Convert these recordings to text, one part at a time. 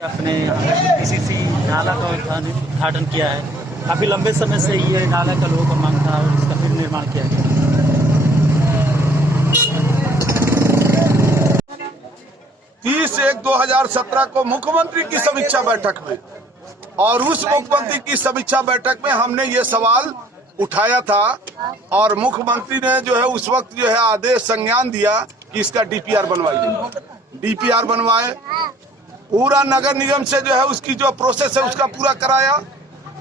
अपने पीसीसी नाला का उद्घाटन किया है। काफ़ी लंबे समय से ये नाला का लोगों को मांग था और इसका फिर निर्माण किया गया। 30/1/2017 को मुख्यमंत्री की समीक्षा बैठक में और उस मुख्यमंत्री की समीक्षा बैठक में हमने ये सवाल उठाया था और मुख्यमंत्री ने जो है उस वक्त जो है आदेश संज्ञान दिया कि इसका डीपीआर बनवाइए। डीपीआर बनवाए, पूरा नगर निगम से जो है उसकी जो प्रोसेस है उसका पूरा कराया,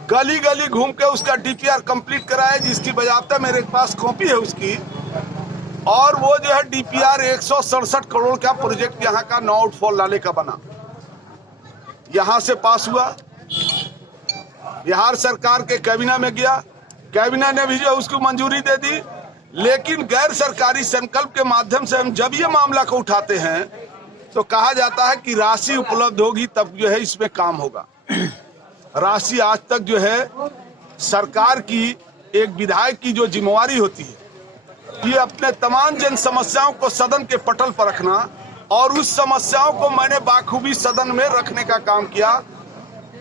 गली गली घूम के उसका डीपीआर कंप्लीट कराया, जिसकी बजाते मेरे पास कॉपी है उसकी। और वो जो है डीपीआर 167 करोड़ का प्रोजेक्ट यहाँ का नो आउटफॉल नाले का बना, यहाँ से पास हुआ, बिहार सरकार के कैबिनेट में गया, कैबिनेट ने भी जो उसको मंजूरी दे दी। लेकिन गैर सरकारी संकल्प के माध्यम से हम जब ये मामला को उठाते हैं तो कहा जाता है कि राशि उपलब्ध होगी तब जो है इसमें काम होगा। राशि आज तक जो है सरकार की एक विधायक की जो जिम्मेवारी होती है ये अपने तमाम जन समस्याओं को सदन के पटल पर रखना, और उस समस्याओं को मैंने बाखूबी सदन में रखने का काम किया।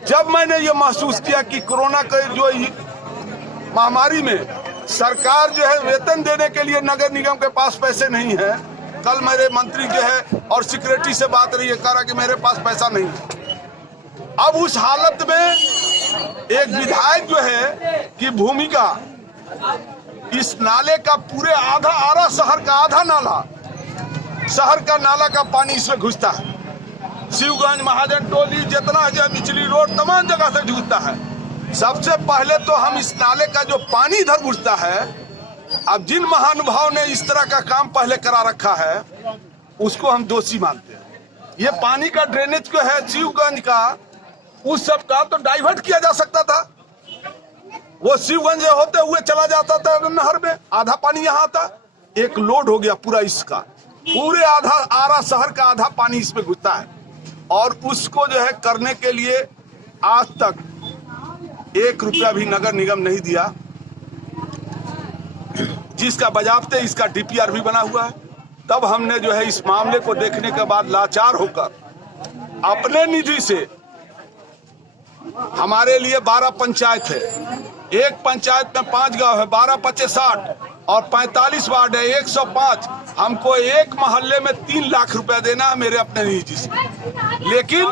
जब मैंने ये महसूस किया कि कोरोना के जो महामारी में सरकार जो है वेतन देने के लिए नगर निगम के पास पैसे नहीं है, कल मेरे मंत्री जो है और सेक्रेटरी से बात रही है, कह रहा कि मेरे पास पैसा नहीं है। अब उस हालत में एक विधायक जो है कि भूमिका, इस नाले का पूरे आधा आरा शहर का आधा नाला, शहर का नाला का पानी इसमें घुसता है। शिवगंज, महाजन टोली, जितना है बिचली रोड, तमाम जगह से घुसता है। सबसे पहले तो हम इस नाले का जो पानी इधर घुसता है, अब जिन महानुभाव ने इस तरह का काम पहले करा रखा है उसको हम दोषी मानते हैं। ये पानी का ड्रेनेज जो है शिवगंज का, उस सब का तो डाइवर्ट किया जा सकता था। वो शिवगंज होते हुए चला जाता था नहर में, आधा पानी यहाँ आता। एक लोड हो गया पूरा इसका, पूरे आधा आरा शहर का आधा पानी इसमें घुसता है, और उसको जो है करने के लिए आज तक 1 रुपया भी नगर निगम नहीं दिया, जिसका बजाबते इसका डीपीआर भी बना हुआ है। तब हमने जो है इस मामले को देखने के बाद लाचार होकर अपने निधि से, हमारे लिए 12 पंचायत है, एक पंचायत में 5 गांव है, 12 × 5 = 60 और 45 वार्ड है, 105। हमको एक मोहल्ले में 3 लाख रुपया देना है मेरे अपने निधि से। लेकिन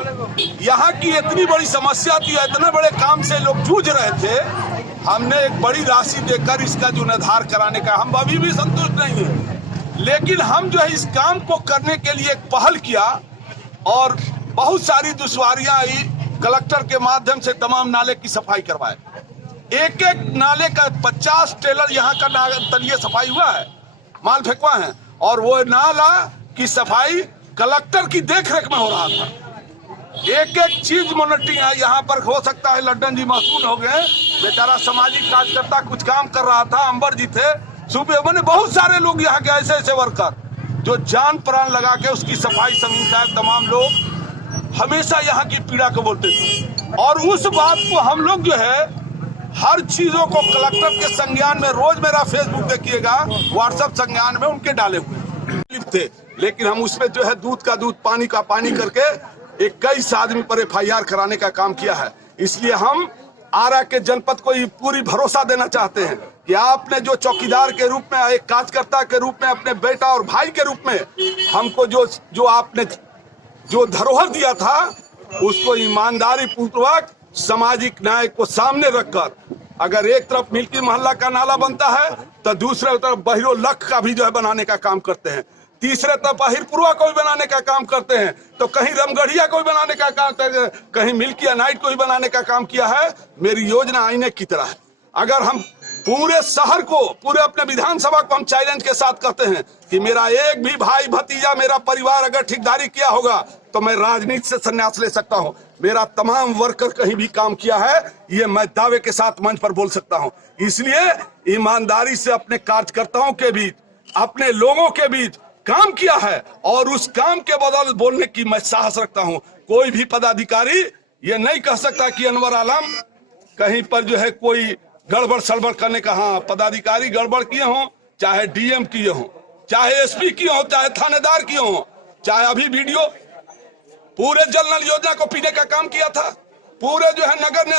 यहाँ की इतनी बड़ी समस्या थी, इतने बड़े काम से लोग जूझ रहे थे, हमने एक बड़ी राशि देकर इसका जो निर्धार कराने का, हम अभी भी संतुष्ट नहीं है। लेकिन हम जो है इस काम को करने के लिए एक पहल किया और बहुत सारी दुश्वारियां आई। कलेक्टर के माध्यम से तमाम नाले की सफाई करवाए, एक एक नाले का 50 टेलर यहाँ का तलिए सफाई हुआ है, माल फेंकवा है, और वो नाला की सफाई कलेक्टर की देखरेख में हो रहा था। एक एक चीज मॉनिटरिंग है। यहाँ पर हो सकता है लड्डन जी महसूल हो गए, बेचारा सामाजिक कार्यकर्ता कुछ काम कर रहा था, अंबर जी थे, सुबह मैंने बहुत सारे लोग यहाँ के ऐसे वर्कर जो जान प्राण लगा के उसकी सफाई, समीर साहब, तमाम लोग हमेशा यहाँ की पीड़ा को बोलते थे। और उस बात को हम लोग जो है हर चीजों को कलेक्टर के संज्ञान में, रोज मेरा फेसबुक देखिएगा, व्हाट्सएप संज्ञान में उनके डाले हुए थे। लेकिन हम उसमें जो है दूध का दूध, पानी का पानी करके 21 आदमी पर FIR कराने का काम किया है। इसलिए हम आरा के जनपद को पूरी भरोसा देना चाहते हैं कि आपने जो चौकीदार के रूप में, एक कार्यकर्ता के रूप में, अपने बेटा और भाई के रूप में हमको जो आपने जो धरोहर दिया था, उसको ईमानदारी पूर्वक सामाजिक न्याय को सामने रखकर अगर एक तरफ मिल्की मोहल्ला का नाला बनता है तो दूसरे तरफ बहिरो लख का भी जो है बनाने का काम करते हैं, तीसरे तरफ अहिरपुरवा को भी बनाने का काम करते हैं, तो कहीं रमगढ़िया को भी बनाने का काम करते हैं, कहीं मिल्की नाइट को भी बनाने का काम किया है। मेरी योजना आईने की तरह है। अगर हम पूरे शहर को, पूरे अपने विधानसभा को हम चैलेंज के साथ कहते हैं कि मेरा एक भी भाई भतीजा, मेरा परिवार अगर ठेकेदारी किया होगा तो मैं राजनीति से संन्यास ले सकता हूं। मेरा तमाम वर्कर कहीं भी काम किया है, ये मैं दावे के साथ मंच पर बोल सकता हूं। इसलिए ईमानदारी से अपने कार्यकर्ताओं के बीच, अपने लोगों के बीच काम किया है और उस काम के बदौलत बोलने की मैं साहस रखता हूं। कोई भी पदाधिकारी ये नहीं कह सकता कि अनवर आलम कहीं पर जो है कोई गड़बड़ सड़बड़ करने का। हाँ, पदाधिकारी गड़बड़ किए हों, चाहे डीएम किए हों, चाहे एसपी किए हों, चाहे थानेदार किए हों, चाहे अभी वीडियो पूरे जल नल योजना को पीने का काम किया था, पूरे जो है नगर ने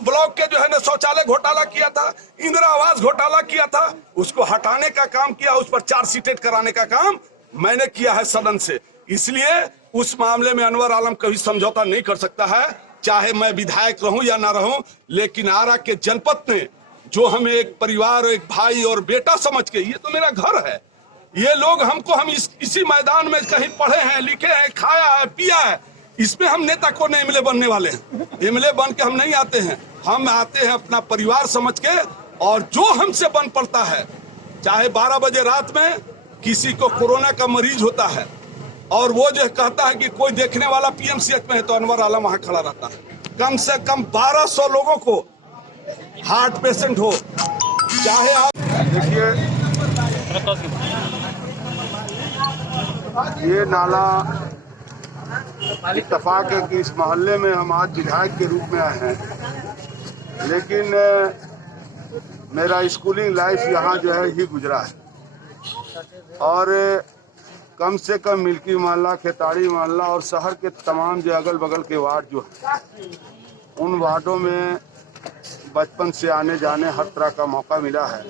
ब्लॉक के जो है शौचालय घोटाला किया था, इंदिरा आवास घोटाला किया था, उसको हटाने का काम किया, उस पर चार्जशीटेड कराने का काम मैंने किया है सदन से। इसलिए उस मामले में अनवर आलम कभी समझौता नहीं कर सकता है, चाहे मैं विधायक रहूं या ना रहूं। लेकिन आरा के जनपद ने जो हमें एक परिवार, एक भाई और बेटा समझ के, ये तो मेरा घर है, ये लोग हमको, हम इसी मैदान में कहीं पढ़े हैं, लिखे हैं, खाया है, पिया है, इसमें हम नेता को नहीं एमएलए बनने वाले हैं। एमएलए बन के हम नहीं आते हैं, हम आते हैं अपना परिवार समझ के। और जो हमसे बन पड़ता है, चाहे 12 बजे रात में किसी को कोरोना का मरीज होता है और वो जो कहता है कि कोई देखने वाला पीएमसीएच में है, तो अनवर आलम वहां खड़ा रहता है। कम से कम 1200 लोगों को हार्ट पेशेंट हो, चाहे आप देखिए ये नाला इत्तेफाक है कि इस मोहल्ले में हम आज विधायक के रूप में आए हैं, लेकिन मेरा स्कूलिंग लाइफ यहाँ जो है ही गुजरा है और कम से कम मिल्की मोहल्ला, खेताड़ी मोहल्ला और शहर के तमाम जो अगल बगल के वार्ड जो हैं, उन वार्डों में बचपन से आने जाने हर तरह का मौका मिला है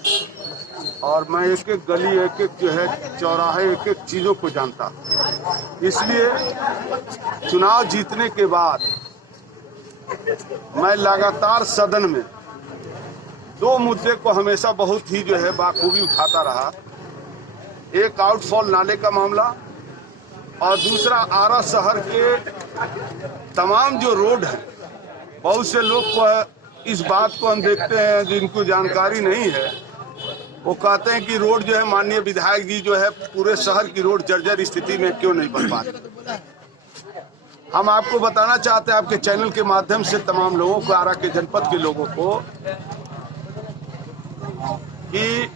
और मैं एक एक गली, एक एक जो है चौराहे, एक एक चीज़ों को जानता। इसलिए चुनाव जीतने के बाद मैं लगातार सदन में 2 मुद्दे को हमेशा बहुत ही जो है बाखूबी उठाता रहा। एक आउटफॉल नाले का मामला और दूसरा आरा शहर के तमाम जो रोड है। बहुत से लोग को इस बात को हम देखते हैं जिनको जानकारी नहीं है, वो कहते हैं कि रोड जो है माननीय विधायक जी जो है पूरे शहर की रोड जर्जर स्थिति में क्यों नहीं बन पा रही। हम आपको बताना चाहते हैं आपके चैनल के माध्यम से तमाम लोगों को, आरा के जनपद के लोगों को, कि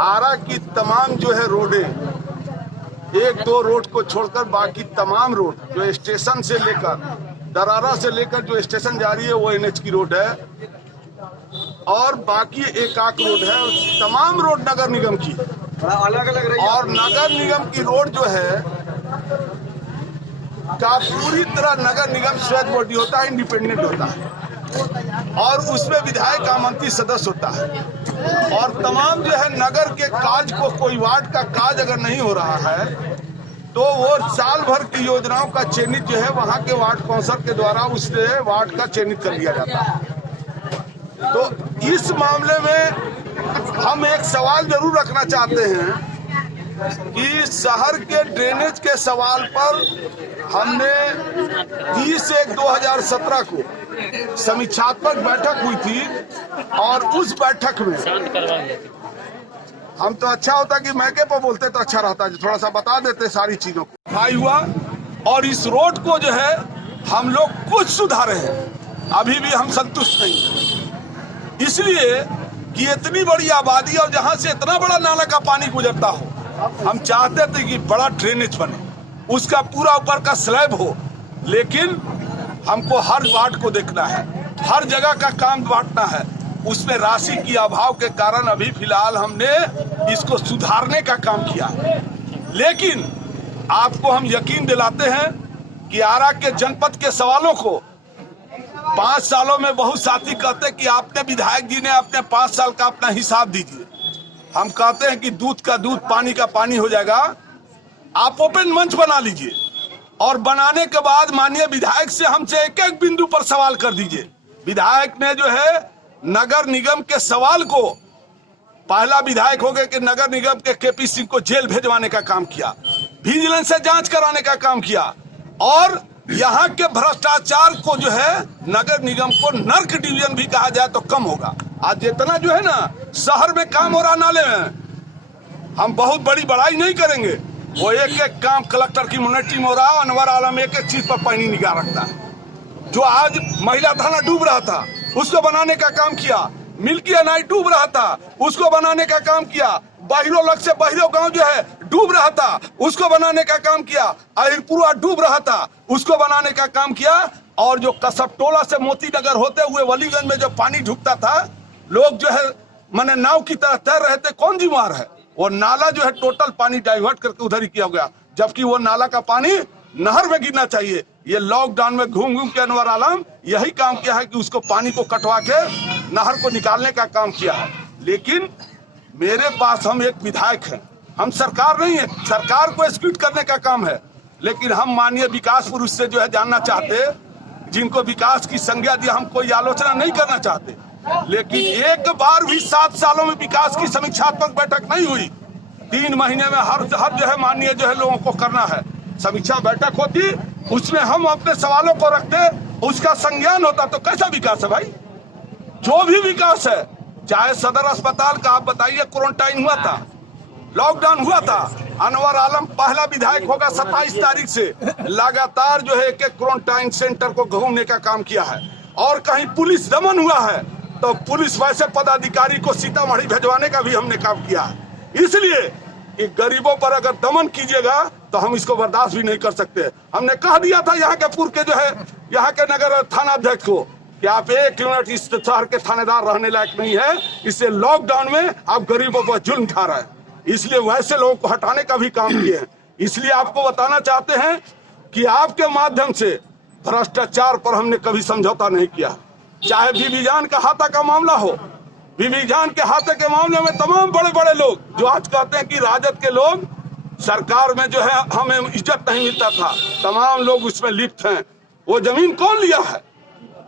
आरा की तमाम जो है रोडें, 1-2 रोड को छोड़कर बाकी तमाम रोड जो स्टेशन से लेकर, दरारा से लेकर जो स्टेशन जा रही है वो एनएच की रोड है और बाकी एक आक रोड है और तमाम रोड नगर निगम की अलग अलग रही। और नगर निगम की रोड जो है का पूरी तरह नगर निगम स्वायत्त बॉडी होता है, इंडिपेंडेंट होता है और उसमें विधायक आमंत्रित सदस्य होता है और तमाम जो है नगर के काज को, कोई वार्ड का काज अगर नहीं हो रहा है तो वो साल भर की योजनाओं का चयनित जो है वहाँ के वार्ड काउंसिल के द्वारा उस वार्ड का चयनित कर लिया जाता है। तो इस मामले में हम एक सवाल जरूर रखना चाहते हैं कि शहर के ड्रेनेज के सवाल पर हमने 30/1/2017 को समीक्षात्मक बैठक हुई थी और उस बैठक में हम तो अच्छा होता कि मैके पर बोलते तो अच्छा रहता, थोड़ा सा बता देते सारी चीजों को। भाई हुआ और इस रोड को जो है हम लोग कुछ सुधारे हैं, अभी भी हम संतुष्ट नहीं, इसलिए कि इतनी बड़ी आबादी और जहां से इतना बड़ा नाला का पानी गुजरता हो, हम चाहते थे कि बड़ा ड्रेनेज बने, उसका पूरा ऊपर का स्लैब हो, लेकिन हमको हर वार्ड को देखना है, हर जगह का काम बांटना है। उसमें राशि की अभाव के कारण अभी फिलहाल हमने इसको सुधारने का काम किया, लेकिन आपको हम यकीन दिलाते हैं कि आरा के जनपद के सवालों को 5 सालों में बहुत साथी कहते हैं कि आपने विधायक जी ने अपने 5 साल का अपना हिसाब दीजिए। हम कहते हैं कि दूध का दूध, पानी का पानी हो जाएगा। आप ओपन मंच बना लीजिए और बनाने के बाद माननीय विधायक से हमसे एक एक बिंदु पर सवाल कर दीजिए। विधायक ने जो है नगर निगम के सवाल को, पहला विधायक हो गए कि नगर निगम के केपी सिंह को जेल भेजवाने का काम किया, विजिलेंस से जांच कराने का काम किया, और यहाँ के भ्रष्टाचार को जो है नगर निगम को नर्क डिवीजन भी कहा जाए तो कम होगा। आज जितना जो है ना शहर में काम हो रहा नाले में, हम बहुत बड़ी बड़ाई नहीं करेंगे, वो एक एक काम कलेक्टर की मॉनिटरिंग में हो रहा है। अनवर आलम एक एक चीज पर पैनी निगाह रखता है। जो आज महिला थाना डूब रहा था उसको बनाने का काम किया, मिल्की अनाज डूब रहा था उसको बनाने का काम किया, बाहिरो लग से बाहिरो गांव जो है डूब रहा था उसको बनाने का काम किया, अहिरपुरा डूब रहा था उसको बनाने का काम किया, और जो कसब टोला से मोती नगर होते हुए वलीगंज में जो पानी ढुकता था, लोग जो है माने नाव की तरह तैर रहे थे, कौन जिम्मेदार है? वो नाला जो है टोटल पानी डाइवर्ट करके उधर ही किया गया, जबकि वो नाला का पानी नहर में गिरना चाहिए। ये लॉकडाउन में घूम घूम के अनवर आलम यही काम किया है कि उसको पानी को कटवा के नहर को निकालने का काम किया है। लेकिन मेरे पास, हम एक विधायक हैं, हम सरकार नहीं है, सरकार को एक्सिक्यूट करने का काम है, लेकिन हम माननीय विकास पुरुष से जो है जानना चाहते, जिनको विकास की संज्ञा दी, हम कोई आलोचना नहीं करना चाहते, लेकिन एक बार भी 7 सालों में विकास की समीक्षात्मक बैठक नहीं हुई। 3 महीने में हर जो है माननीय जो है लोगों को करना है, समीक्षा बैठक होती, उसमें हम अपने सवालों को रखते, उसका संज्ञान होता, तो कैसा विकास है भाई? जो भी विकास है, चाहे सदर अस्पताल का आप बताइए, क्वारंटाइन हुआ था, लॉकडाउन हुआ था, अनवर आलम पहला विधायक होगा 27 तारीख से लगातार जो है एक क्वारंटाइन सेंटर को घूमने का काम किया है, और कहीं पुलिस दमन हुआ है तो पुलिस वैसे पदाधिकारी को सीतामढ़ी भेजवाने का भी हमने काम किया है। इसलिए कि गरीबों पर अगर दमन कीजिएगा तो हम इसको बर्दाश्त भी नहीं कर सकते। हमने कह दिया था यहाँ के पूर्व के जो है यहाँ के नगर थाना अध्यक्ष को कि आप 1 मिनट इस शहर के थानेदार रहने लायक नहीं है, इससे लॉकडाउन में आप गरीबों पर जुल्म उठा रहे हैं, इसलिए वैसे लोगों को हटाने का भी काम किए हैं। इसलिए आपको बताना चाहते हैं कि आपके माध्यम से भ्रष्टाचार पर हमने कभी समझौता नहीं किया। चाहे बीबीजान का हाथा का मामला हो, बीबीजान के हाथे के मामले में तमाम बड़े बड़े लोग जो आज कहते हैं कि राजद के लोग सरकार में जो है हमें इज्जत नहीं मिलता था, तमाम लोग उसमें लिप्त हैं। वो जमीन कौन लिया है?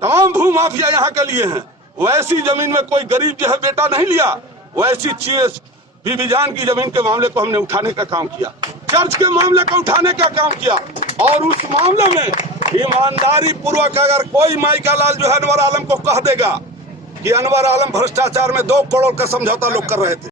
तमाम भू माफिया यहाँ के लिए हैं। वैसी जमीन में कोई गरीब जो है बेटा नहीं लिया, वैसी चीज बीबीजान की जमीन के मामले को हमने उठाने का काम किया, चर्च के मामले को उठाने का काम किया, और उस मामले में ईमानदारी पूर्वक अगर कोई माई का लाल जो है अनवर आलम को कह देगा कि अनवर आलम भ्रष्टाचार में 2 करोड़ का समझौता लोग कर रहे थे,